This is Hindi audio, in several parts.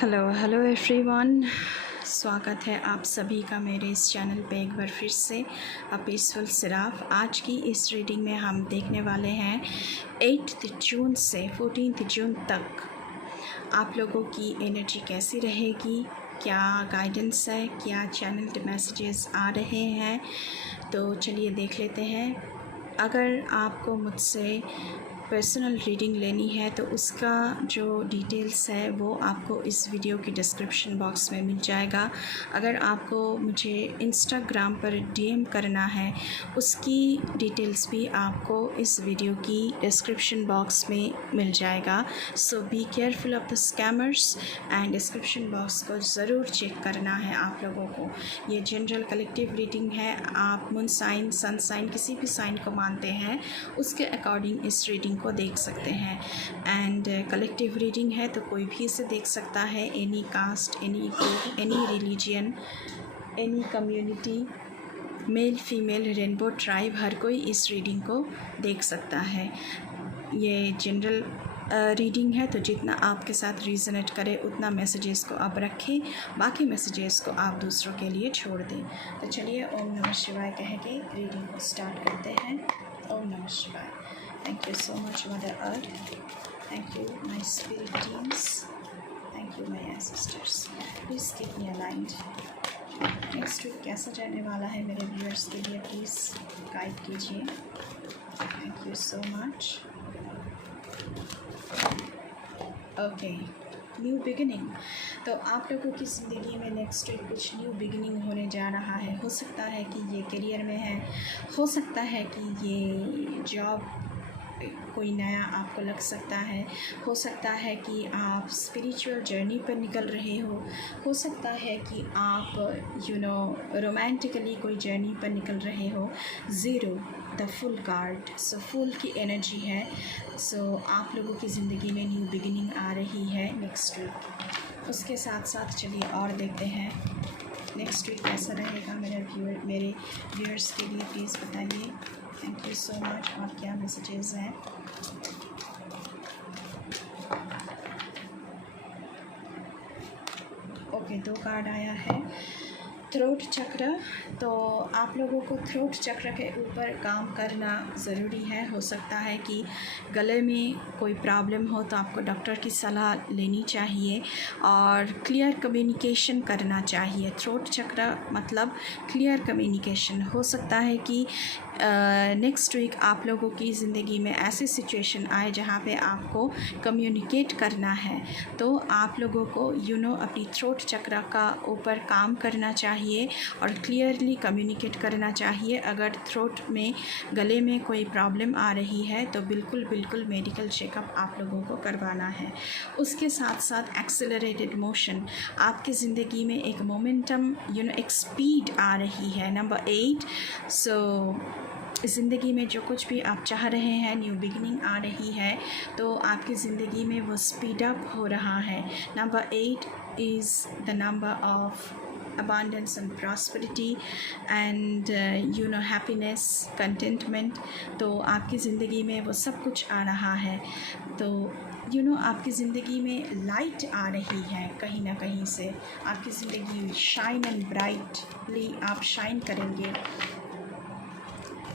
हेलो हेलो एवरीवन, स्वागत है आप सभी का मेरे इस चैनल पे एक बार फिर से। पीसफुल सिराफ। आज की इस रीडिंग में हम देखने वाले हैं 8 जून से 14 जून तक आप लोगों की एनर्जी कैसी रहेगी, क्या गाइडेंस है, क्या चैनल मैसेजेस आ रहे हैं। तो चलिए देख लेते हैं। अगर आपको मुझसे पर्सनल रीडिंग लेनी है तो उसका जो डिटेल्स है वो आपको इस वीडियो की डिस्क्रिप्शन बॉक्स में मिल जाएगा। अगर आपको मुझे इंस्टाग्राम पर डीएम करना है उसकी डिटेल्स भी आपको इस वीडियो की डिस्क्रिप्शन बॉक्स में मिल जाएगा। So be careful of the scammers and description box को ज़रूर चेक करना है आप लोगों को। ये जनरल कलेक्टिव रीडिंग है। आप मून साइन, सन साइन, किसी भी साइन को मानते हैं उसके अकॉर्डिंग इस रीडिंग को देख सकते हैं। एंड कलेक्टिव रीडिंग है तो कोई भी इसे देख सकता है। Any caste, any group, any religion, any community, male female, rainbow tribe, हर कोई इस रीडिंग को देख सकता है। ये जनरल रीडिंग है तो जितना आपके साथ रीजनेट करे उतना मैसेजेस को आप रखें, बाकी मैसेजेस को आप दूसरों के लिए छोड़ दें। तो चलिए ओम नमः शिवाय कह के रीडिंग को स्टार्ट करते हैं। ओम नमः शिवाय। Thank you so much, Mother Earth. Thank you, my spirit teams. Thank you, my ancestors. Please keep me aligned. Next week कैसा जाने वाला है मेरे व्यूअर्स के लिए, प्लीज़ गाइड कीजिए। Thank you so much. Okay. New beginning. तो आप लोगों की ज़िंदगी में नेक्स्ट वीक कुछ न्यू बिगिनिंग होने जा रहा है। हो सकता है कि ये करियर में है, हो सकता है कि ये जॉब कोई नया आपको लग सकता है, हो सकता है कि आप स्पिरिचुअल जर्नी पर निकल रहे हो सकता है कि आप रोमांटिकली कोई जर्नी पर निकल रहे हो। Zero the full card, so full की एनर्जी है। सो आप लोगों की ज़िंदगी में न्यू बिगिनिंग आ रही है नेक्स्ट वीक। उसके साथ साथ चलिए और देखते हैं नेक्स्ट वीक कैसा रहेगा मेरे व्यूअर्स के लिए, प्लीज़ बताइए। Thank you so much. और क्या मैसेजेस हैं? ओके, 2 कार्ड आया है। थ्रोट चक्र। तो आप लोगों को थ्रोट चक्र के ऊपर काम करना ज़रूरी है। हो सकता है कि गले में कोई प्रॉब्लम हो तो आपको डॉक्टर की सलाह लेनी चाहिए और क्लियर कम्युनिकेशन करना चाहिए। थ्रोट चक्र मतलब क्लियर कम्युनिकेशन। हो सकता है कि नेक्स्ट वीक आप लोगों की ज़िंदगी में ऐसी सिचुएशन आए जहाँ पे आपको कम्युनिकेट करना है, तो आप लोगों को अपनी थ्रोट चक्र का ऊपर काम करना चाहिए और क्लियरली कम्युनिकेट करना चाहिए। अगर थ्रोट में, गले में कोई प्रॉब्लम आ रही है तो बिल्कुल मेडिकल चेकअप आप लोगों को करवाना है। उसके साथ साथ एक्सेलरेटेड मोशन, आपकी ज़िंदगी में एक मोमेंटम एक स्पीड आ रही है। नंबर 8। सो ज़िंदगी में जो कुछ भी आप चाह रहे हैं, न्यू बिगिनिंग आ रही है तो आपकी ज़िंदगी में वो स्पीड अप हो रहा है। Number 8 is the number of abundance and prosperity and happiness, contentment। तो आपकी ज़िंदगी में वो सब कुछ आ रहा है। तो आपकी ज़िंदगी में लाइट आ रही है कहीं ना कहीं से। आपकी ज़िंदगी शाइन एंड ब्राइटली आप शाइन करेंगे।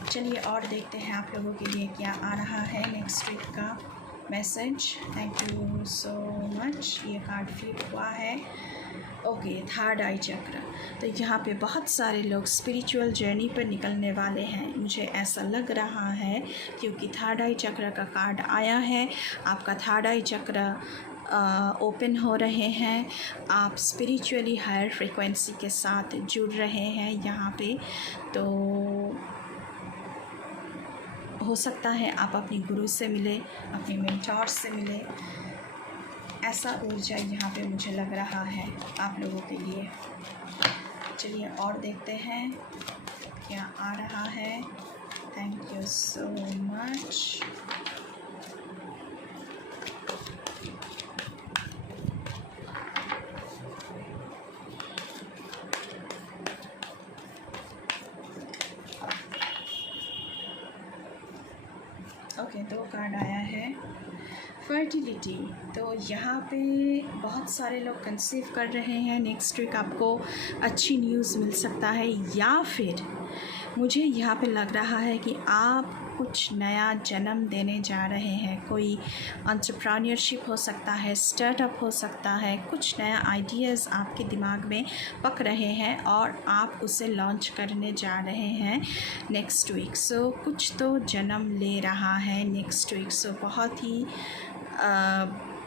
चलिए और देखते हैं आप लोगों के लिए क्या आ रहा है नेक्स्ट वीक का message. Thank you so much. ये कार्ड फ्लिप हुआ है। ओके, थर्ड आई चक्र। तो यहाँ पे बहुत सारे लोग स्पिरिचुअल जर्नी पर निकलने वाले हैं, मुझे ऐसा लग रहा है, क्योंकि थर्ड आई चक्र का कार्ड आया है। आपका थर्ड आई चक्र ओपन हो रहे हैं। आप स्पिरिचुअली हायर फ्रिक्वेंसी के साथ जुड़ रहे हैं यहाँ पे। तो हो सकता है आप अपनी गुरु से मिले, अपने मेंटोर से मिले। ऐसा ऊर्जा यहाँ पे मुझे लग रहा है आप लोगों के लिए। चलिए और देखते हैं क्या आ रहा है। Thank you so much. Okay, 2 card आया है। फर्टिलिटी, तो यहाँ पे बहुत सारे लोग कंसीव कर रहे हैं। नेक्स्ट वीक आपको अच्छी न्यूज़ मिल सकता है, या फिर मुझे यहाँ पे लग रहा है कि आप कुछ नया जन्म देने जा रहे हैं। कोई एंटरप्रेन्योरशिप हो सकता है, स्टार्टअप हो सकता है, कुछ नया आइडियाज़ आपके दिमाग में पक रहे हैं और आप उसे लॉन्च करने जा रहे हैं नेक्स्ट वीक। सो कुछ तो जन्म ले रहा है नेक्स्ट वीक। सो बहुत ही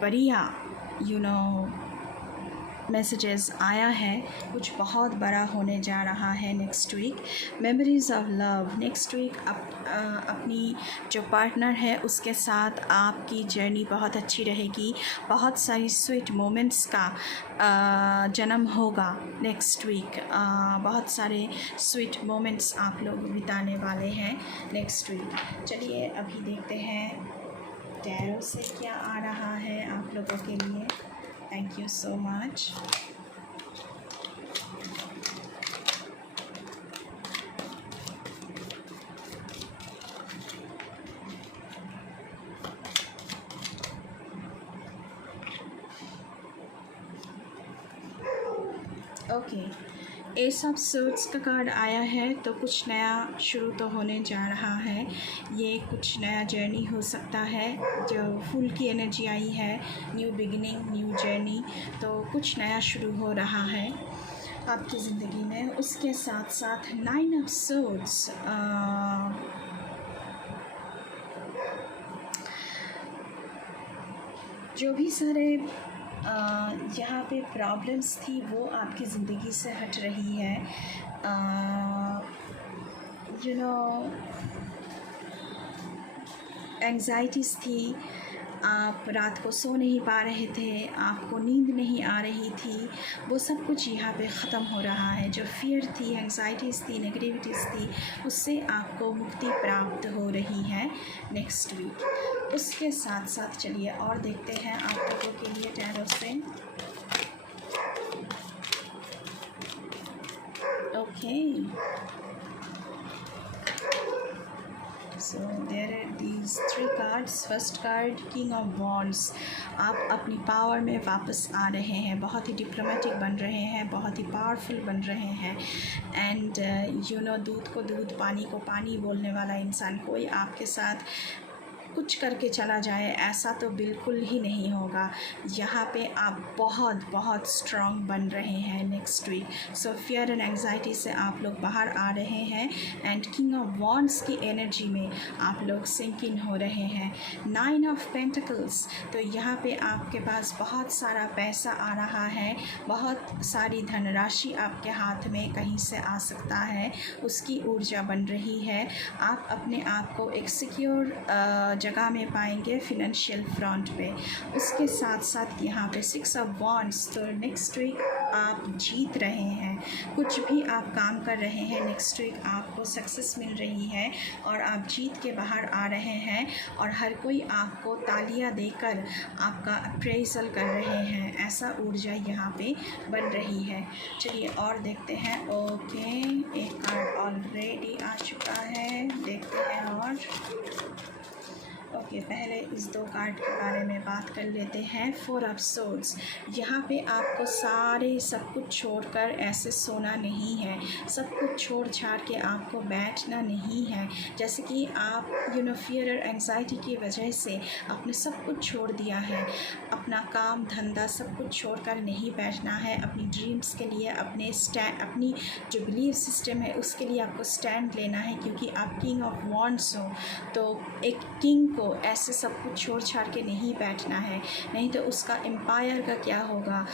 बढ़िया मैसेजेस आया है, कुछ बहुत बड़ा होने जा रहा है next week. Memories of love, next week अपनी जो पार्टनर है उसके साथ आपकी जर्नी बहुत अच्छी रहेगी। बहुत सारी स्वीट मोमेंट्स का जन्म होगा नेक्स्ट वीक। बहुत सारे स्वीट मोमेंट्स आप लोग बिताने वाले हैं नेक्स्ट वीक। चलिए अभी देखते हैं टैरो से क्या आ रहा है आप लोगों के लिए। Thank you so much. Okay, S of suits का कार्ड आया है, तो कुछ नया शुरू तो होने जा रहा है। ये कुछ नया जर्नी हो सकता है। जो फूल की एनर्जी आई है, न्यू बिगिनिंग, न्यू जर्नी, तो कुछ नया शुरू हो रहा है आपकी ज़िंदगी में। उसके साथ साथ 9 ऑफ सूट्स, जो भी सारे यहाँ पे प्रॉब्लम्स थी वो आपकी ज़िंदगी से हट रही है। एंग्जाइटीज़ थी, आप रात को सो नहीं पा रहे थे, आपको नींद नहीं आ रही थी, वो सब कुछ यहाँ पे ख़त्म हो रहा है। जो फियर थी, एंग्जाइटीज़ थी, नेगेटिविटीज़ थी, उससे आपको मुक्ति प्राप्त हो रही है नेक्स्ट वीक। उसके साथ साथ चलिए और देखते हैं आप लोगों के लिए टैरो से। Okay, so there are these 3 cards. First card king of wands, आप अपनी पावर में वापस आ रहे हैं, बहुत ही डिप्लोमेटिक बन रहे हैं, बहुत ही पावरफुल बन रहे हैं। एंड दूध को दूध, पानी को पानी बोलने वाला इंसान कोई आपके साथ कुछ करके चला जाए ऐसा तो बिल्कुल ही नहीं होगा। यहाँ पे आप बहुत बहुत स्ट्रॉन्ग बन रहे हैं next week. So fear and anxiety से आप लोग बाहर आ रहे हैं एंड किंग ऑफ वॉन्ड्स की एनर्जी में आप लोग सिंक इन हो रहे हैं। 9 ऑफ पेंटिकल्स, तो यहाँ पे आपके पास बहुत सारा पैसा आ रहा है, बहुत सारी धनराशि आपके हाथ में कहीं से आ सकता है, उसकी ऊर्जा बन रही है। आप अपने आप को एक सिक्योर जगह में पाएंगे फिनेंशियल फ्रंट पे। उसके साथ साथ यहाँ पे 6 ऑफ वॉन्ड्स, तो नेक्स्ट वीक आप जीत रहे हैं। कुछ भी आप काम कर रहे हैं नेक्स्ट वीक आपको सक्सेस मिल रही है और आप जीत के बाहर आ रहे हैं और हर कोई आपको तालियां देकर आपका अप्रेजल कर रहे हैं। ऐसा ऊर्जा यहाँ पे बन रही है। चलिए और देखते हैं। ओके, एक कार्ड ऑलरेडी आ चुका है, देखते हैं और ओके, पहले इस 2 कार्ड के बारे में बात कर लेते हैं। 4 ऑफ सोर्ड्स, यहाँ पे आपको सारे सब कुछ छोड़कर ऐसे सोना नहीं है, सब कुछ छोड़ छाड़ के आपको बैठना नहीं है। जैसे कि आप फियर और एंग्जाइटी की वजह से आपने सब कुछ छोड़ दिया है, अपना काम धंधा सब कुछ छोड़कर नहीं बैठना है। अपनी ड्रीम्स के लिए, अपनी जो बिलीव सिस्टम है उसके लिए आपको स्टैंड लेना है, क्योंकि आप किंग ऑफ वॉन्ड्स हो। तो एक किंग को ऐसे सब कुछ छोड़ छाड़ के नहीं बैठना है, नहीं तो उसका एम्पायर का क्या होगा।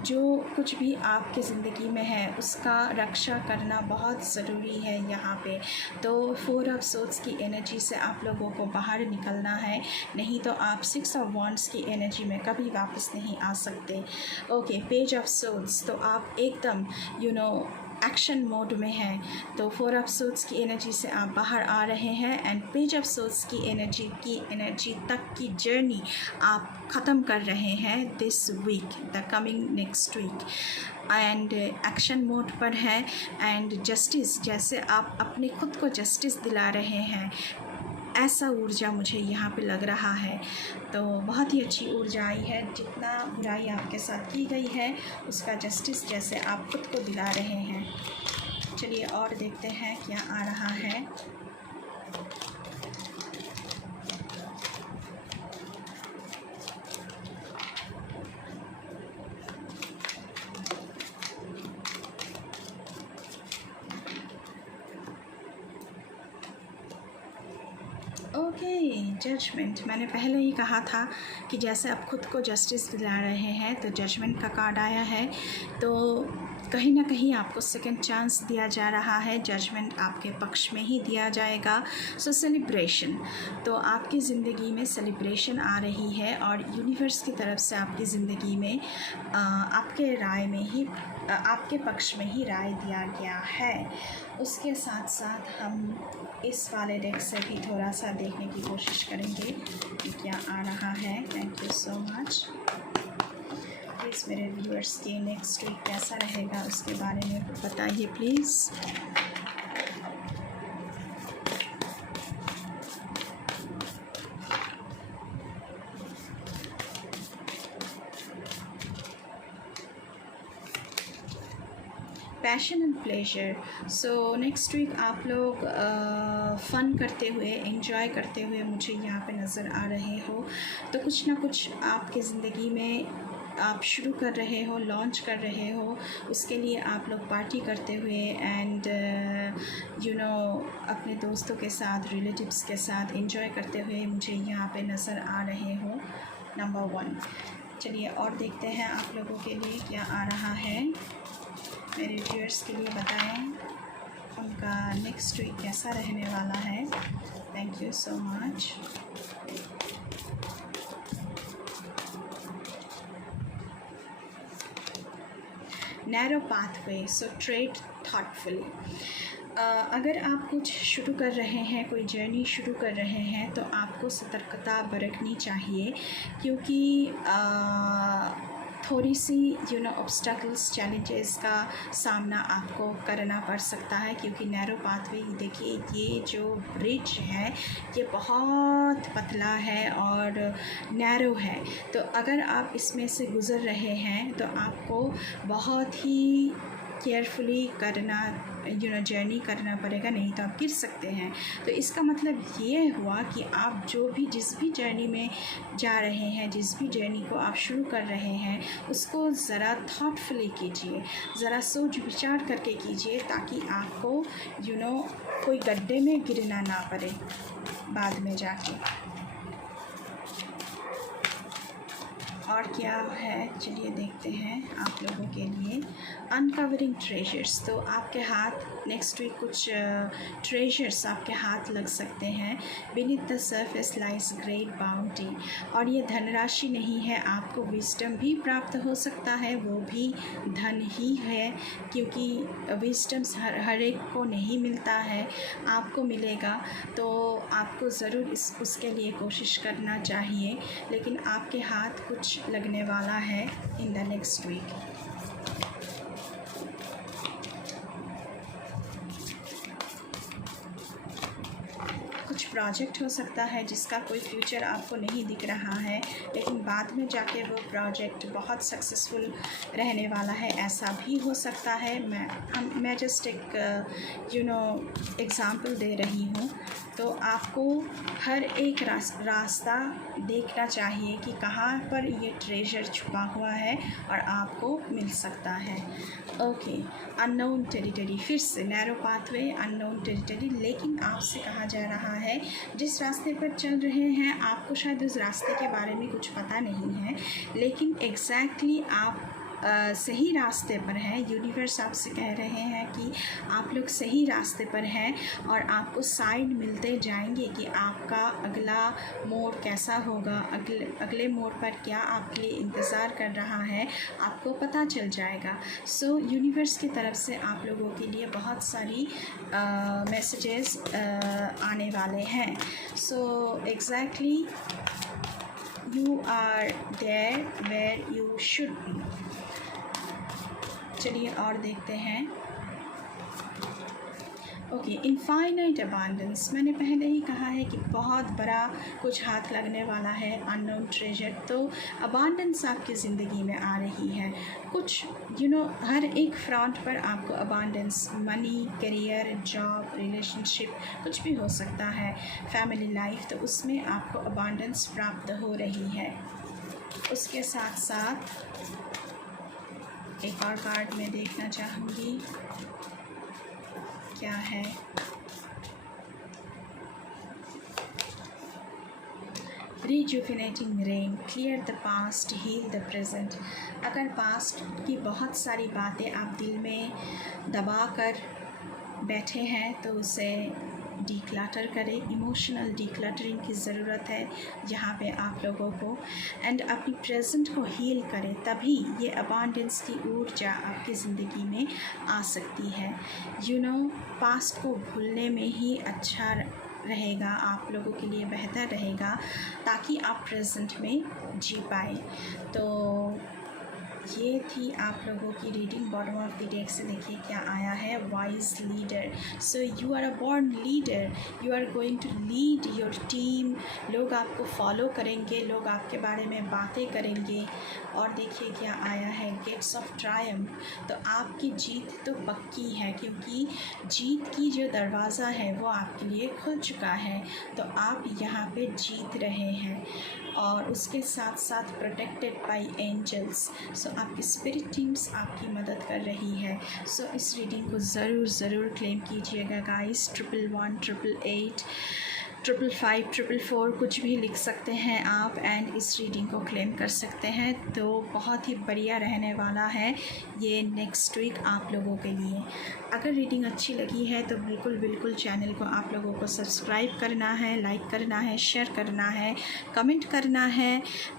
जो कुछ भी आपके ज़िंदगी में है उसका रक्षा करना बहुत ज़रूरी है यहाँ पे। तो 4 ऑफ सोर्ड्स की एनर्जी से आप लोगों को बाहर निकलना है, नहीं तो आप 6 ऑफ वॉन्ड्स की एनर्जी में कभी वापस नहीं आ सकते। ओके, पेज ऑफ सोर्ड्स, तो आप एकदम एक्शन मोड में है। तो 4 ऑफ सोर्ड्स की एनर्जी से आप बाहर आ रहे हैं एंड पेज ऑफ सोर्ड्स की एनर्जी तक की जर्नी आप ख़त्म कर रहे हैं this week, the coming next week. And action mode पर है एंड जस्टिस, जैसे आप अपने खुद को जस्टिस दिला रहे हैं, ऐसा ऊर्जा मुझे यहाँ पे लग रहा है। तो बहुत ही अच्छी ऊर्जा आई है। जितना बुराई आपके साथ की गई है उसका जस्टिस जैसे आप खुद को दिला रहे हैं। चलिए और देखते हैं क्या आ रहा है। Okay, judgement. मैंने पहले ही कहा था कि जैसे आप खुद को जस्टिस दिला रहे हैं तो जजमेंट का कार्ड आया है। तो कहीं ना कहीं आपको सेकंड चांस दिया जा रहा है। जजमेंट आपके पक्ष में ही दिया जाएगा। सो सेलिब्रेशन, तो आपकी ज़िंदगी में सेलिब्रेशन आ रही है और यूनिवर्स की तरफ से आपकी ज़िंदगी में आपके राय में ही आपके पक्ष में ही राय दिया गया है। उसके साथ साथ हम इस वाले डेक से भी थोड़ा सा देखने की कोशिश करेंगे कि क्या आ रहा है। Thank you so much. Please मेरे व्यूअर्स के नेक्स्ट वीक कैसा रहेगा उसके बारे में बताइए please. Passion and pleasure. So next week आप लोग फ़न करते हुए, एंजॉय करते हुए मुझे यहाँ पे नज़र आ रहे हो। तो कुछ ना कुछ आपकी ज़िंदगी में आप शुरू कर रहे हो, लॉन्च कर रहे हो। उसके लिए आप लोग पार्टी करते हुए एंड अपने दोस्तों के साथ, रिलेटिव्स के साथ एंजॉय करते हुए मुझे यहाँ पे नज़र आ रहे हो। नंबर 1। चलिए और देखते हैं आप लोगों के लिए क्या आ रहा है। मेरे व्यूअर्स के लिए बताएं उनका नेक्स्ट वीक कैसा रहने वाला है। Thank you so much. Narrow pathway, so trade thoughtfully. अगर आप कुछ शुरू कर रहे हैं, कोई जर्नी शुरू कर रहे हैं तो आपको सतर्कता बरतनी चाहिए, क्योंकि थोड़ी सी ऑब्स्टैकल्स, चैलेंजेस का सामना आपको करना पड़ सकता है। क्योंकि नैरो पाथवे, देखिए ये जो ब्रिज है ये बहुत पतला है और नैरो है। तो अगर आप इसमें से गुज़र रहे हैं तो आपको बहुत ही केयरफुली करना जर्नी करना पड़ेगा, नहीं तो आप गिर सकते हैं। तो इसका मतलब ये हुआ कि आप जिस भी जर्नी में जा रहे हैं, जिस भी जर्नी को आप शुरू कर रहे हैं, उसको ज़रा थॉटफुली कीजिए, ज़रा सोच विचार करके कीजिए, ताकि आपको कोई गड्ढे में गिरना ना पड़े बाद में जाके। और क्या है चलिए देखते हैं आप लोगों के लिए। अनकवरिंग ट्रेजर्स, तो आपके हाथ नेक्स्ट वीक कुछ ट्रेजर्स आपके हाथ लग सकते हैं। Beneath the surface lies great bounty, और ये धनराशि नहीं है, आपको विजडम भी प्राप्त हो सकता है, वो भी धन ही है, क्योंकि विजडम्स हर एक को नहीं मिलता है, आपको मिलेगा। तो आपको ज़रूर उसके लिए कोशिश करना चाहिए। लेकिन आपके हाथ कुछ लगने वाला है इन द नेक्स्ट वीक। कुछ प्रोजेक्ट हो सकता है जिसका कोई फ्यूचर आपको नहीं दिख रहा है, लेकिन बाद में जाके वो प्रोजेक्ट बहुत सक्सेसफुल रहने वाला है, ऐसा भी हो सकता है। मैं जस्ट एक एग्ज़ाम्पल दे रही हूँ। तो आपको हर एक रास्ता देखना चाहिए कि कहाँ पर ये ट्रेजर छुपा हुआ है और आपको मिल सकता है। ओके, अननोन टेरिटरी, फिर से नैरो पाथवे, अननोन टेरिटरी। लेकिन आपसे कहा जा रहा है जिस रास्ते पर चल रहे हैं आपको शायद उस रास्ते के बारे में कुछ पता नहीं है, लेकिन एग्जैक्टली आप सही रास्ते पर हैं। यूनिवर्स आपसे कह रहे हैं कि आप लोग सही रास्ते पर हैं और आपको साइन मिलते जाएंगे कि आपका अगला मोड़ कैसा होगा, अगले मोड़ पर क्या आपके लिए इंतज़ार कर रहा है, आपको पता चल जाएगा। सो यूनिवर्स की तरफ से आप लोगों के लिए बहुत सारी मैसेजेस आने वाले हैं। So exactly you are there where you should be. चलिए और देखते हैं। ओके, इनफाइनाइट अबांडेंस, मैंने पहले ही कहा है कि बहुत बड़ा कुछ हाथ लगने वाला है, अननोन ट्रेजर। तो अबांडेंस आपकी ज़िंदगी में आ रही है, कुछ हर एक फ्रंट पर आपको abundance, money, career, job, relationship, कुछ भी हो सकता है, फैमिली लाइफ, तो उसमें आपको अबांडेंस प्राप्त हो रही है। उसके साथ साथ एक और कार्ड मैं देखना चाहूँगी, क्या है। Rejuvenating rain, clear the past, heal the present. अगर पास्ट की बहुत सारी बातें आप दिल में दबा कर बैठे हैं तो उसे डिक्लटर करें। इमोशनल डिक्लटरिंग की ज़रूरत है जहाँ पे आप लोगों को, एंड अपनी प्रेजेंट को हील करें, तभी ये अबांडेंस की ऊर्जा आपकी ज़िंदगी में आ सकती है। पास्ट को भूलने में ही अच्छा रहेगा, आप लोगों के लिए बेहतर रहेगा, ताकि आप प्रेजेंट में जी पाए। तो ये थी आप लोगों की reading. Bottom of the deck से देखिए क्या आया है, wise leader. So you are a born leader, you are going to lead your team. लोग आपको फॉलो करेंगे, लोग आपके बारे में बातें करेंगे। और देखिए क्या आया है, गेट्स ऑफ ट्रायम्फ। तो आपकी जीत तो पक्की है, क्योंकि जीत की जो दरवाज़ा है वो आपके लिए खुल चुका है। तो आप यहाँ पे जीत रहे हैं, और उसके साथ साथ प्रोटेक्टेड बाय एंजल्स। सो आपकी स्पिरिट टीम्स आपकी मदद कर रही है। सो इस रीडिंग को ज़रूर क्लेम कीजिएगा गाइस। 1111 888 555 444 कुछ भी लिख सकते हैं आप, एंड इस रीडिंग को क्लेम कर सकते हैं। तो बहुत ही बढ़िया रहने वाला है ये नेक्स्ट वीक आप लोगों के लिए। अगर रीडिंग अच्छी लगी है तो बिल्कुल चैनल को आप लोगों को सब्सक्राइब करना है, लाइक करना है, शेयर करना है, कमेंट करना है,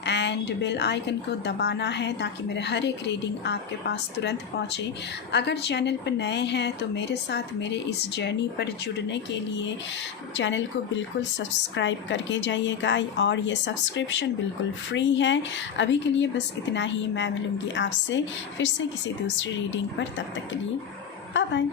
एंड बेल आइकन को दबाना है, ताकि मेरे हर एक रीडिंग आपके पास तुरंत पहुँचे। अगर चैनल पर नए हैं तो मेरे साथ मेरे इस जर्नी पर जुड़ने के लिए चैनल को बिल्कुल सब्सक्राइब करके जाइएगा, और ये सब्सक्रिप्शन बिल्कुल फ्री है। अभी के लिए बस इतना ही। मैं मिलूँगी आपसे फिर से किसी दूसरी रीडिंग पर, तब तक के लिए बाय बाय।